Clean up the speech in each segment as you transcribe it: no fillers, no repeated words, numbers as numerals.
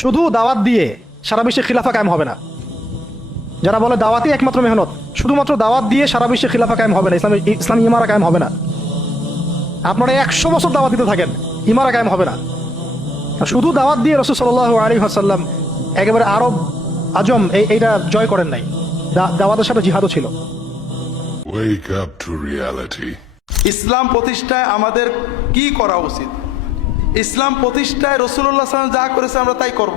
শুধু দাওয়াত দিয়ে সারা বিশ্বে খিলাফা কায়েম হবে না। যারা বলে দাওয়াতই একমাত্র মেহনত, শুধুমাত্র দাওয়াত দিয়ে সারা বিশ্বে খিলাফা কায়েম হবে না, ইসলামী ইমারা কায়েম হবে না। আপনারা 100 বছর দাওয়াত দিতে থাকেন, ইমারা কায়েম হবে না। শুধু দাওয়াত দিয়ে রাসূল সাল্লাল্লাহু আলাইহি ওয়াসাল্লাম একেবারে আরব আজম এইটা জয় করেন নাই, দাওয়াতের সাথে জিহাদও ছিল। Wake up to reality. ইসলাম প্রতিষ্ঠায় আমাদের কি করা উচিত? ইসলাম প্রতিষ্ঠায় রাসূলুল্লাহ সাল্লাল্লাহু আলাইহি ওয়াসাল্লাম যা করেছে আমরা তাই করব।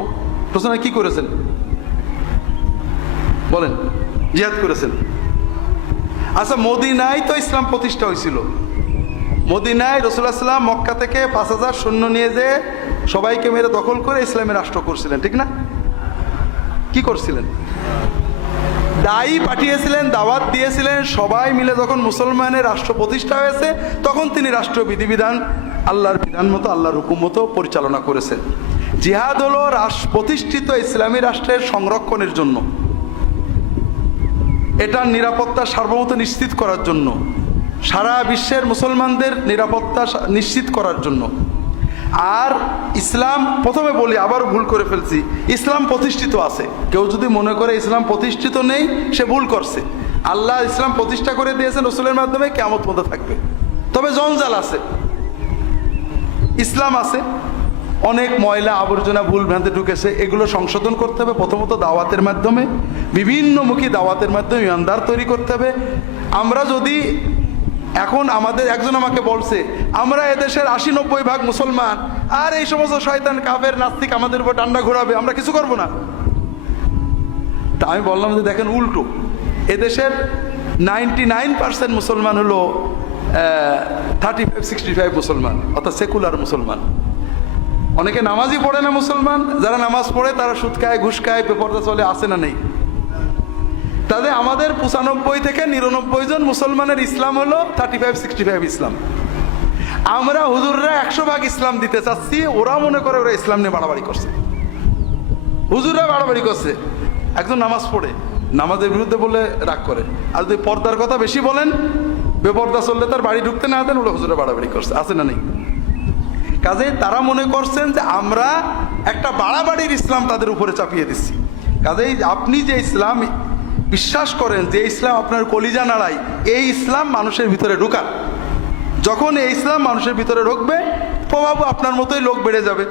রাসূল কি করেছেন বলেন? জিহাদ করেছেন। আচ্ছা, মদিনায় তো ইসলাম প্রতিষ্ঠা হয়েছিল। মদিনায় রাসূলুল্লাহ সাল্লাল্লাহু আলাইহি ওয়াসাল্লাম মক্কা থেকে 5000 সৈন্য নিয়ে যেয়ে সবাইকে মেরে দখল করে ইসলামের রাষ্ট্র করছিলেন, ঠিক না? কি করছিলেন? দায়ী পাঠিয়েছিলেন, দাওয়াত দিয়েছিলেন। সবাই মিলে যখন মুসলমানের রাষ্ট্র প্রতিষ্ঠা হয়েছে তখন তিনি রাষ্ট্রীয় বিধিবিধান আল্লাহর বিধান মতো, আল্লাহর হুকুম মতো পরিচালনা করেছেন। জিহাদ হলো প্রতিষ্ঠিত ইসলামী রাষ্ট্রের সংরক্ষণের জন্য, এটার নিরাপত্তা সার্বভৌমত্ব নিশ্চিত করার জন্য, সারা বিশ্বের মুসলমানদের নিরাপত্তা নিশ্চিত করার জন্য। আর ইসলাম, প্রথমে বলি, আবার ভুল করে ফেলছি, ইসলাম প্রতিষ্ঠিত আছে। কেউ যদি মনে করে ইসলাম প্রতিষ্ঠিত নেই, সে ভুল করছে। আল্লাহ ইসলাম প্রতিষ্ঠা করে দিয়েছেন রসুলের মাধ্যমে, কিয়ামত পর্যন্ত থাকবে। তবে জঞ্জাল আছে, ইসলাম আছে, অনেক ময়লা আবর্জনা ভুল ভ্রান্তি ঢুকেছে, এগুলো সংশোধন করতে হবে। প্রথমত দাওয়াতের মাধ্যমে, বিভিন্নমুখী দাওয়াতের মাধ্যমে ইমানদার তৈরি করতে হবে। আমরা যদি এখন, আমাদের একজন আমাকে বলছে আমরা এদেশের 80-90 ভাগ মুসলমান, আর এই সমস্ত শয়তান কাফের নাস্তিক আমাদের উপর ডান্ডা ঘোরাবে, আমরা কিছু করব না। তা আমি বললাম যে দেখেন, উল্টো, এদেশের 99% মুসলমান হলো 35-65 মুসলমান, অর্থাৎ সেকুলার মুসলমান। অনেকে নামাজই পড়ে না মুসলমান, যারা নামাজ পড়ে তারা সুদ খায়, ঘুষ খায়, বেপরদা চলে, আসে না নেই। তাদের আমাদের 95 থেকে 99 জন মুসলমানের ইসলাম হলো 35-65 ইসলাম। আমরা হুজুররা 100 ভাগ ইসলাম দিতে চাচ্ছি, ওরা মনে করে ওরা ইসলাম নিয়ে বাড়াবাড়ি করছে। হুজুররা বাড়াবাড়ি করছে, একজন নামাজ পড়ে নামাজের বিরুদ্ধে বলে রাগ করে, আর যদি পর্দার কথা বেশি বলেন, বেপর্দা চললে তার বাড়ি ঢুকতে না দেন, ওরা হুজুরা বাড়াবাড়ি করছে, আছে না নেই? কাজে তারা মনে করছেন যে আমরা একটা বাড়াবাড়ির ইসলাম তাদের উপরে চাপিয়ে দিচ্ছি। কাজেই আপনি যে ইসলাম বিশ্বাস করেন, যে ইসলাম আপনার কলিজা নাড়ায়, এই ইসলাম মানুষের ভিতরে ঢুকান। যখন এই ইসলাম মানুষের ভিতরে ঢুকবে, প্রভাব আপনার মতোই লোক বেড়ে যাবে।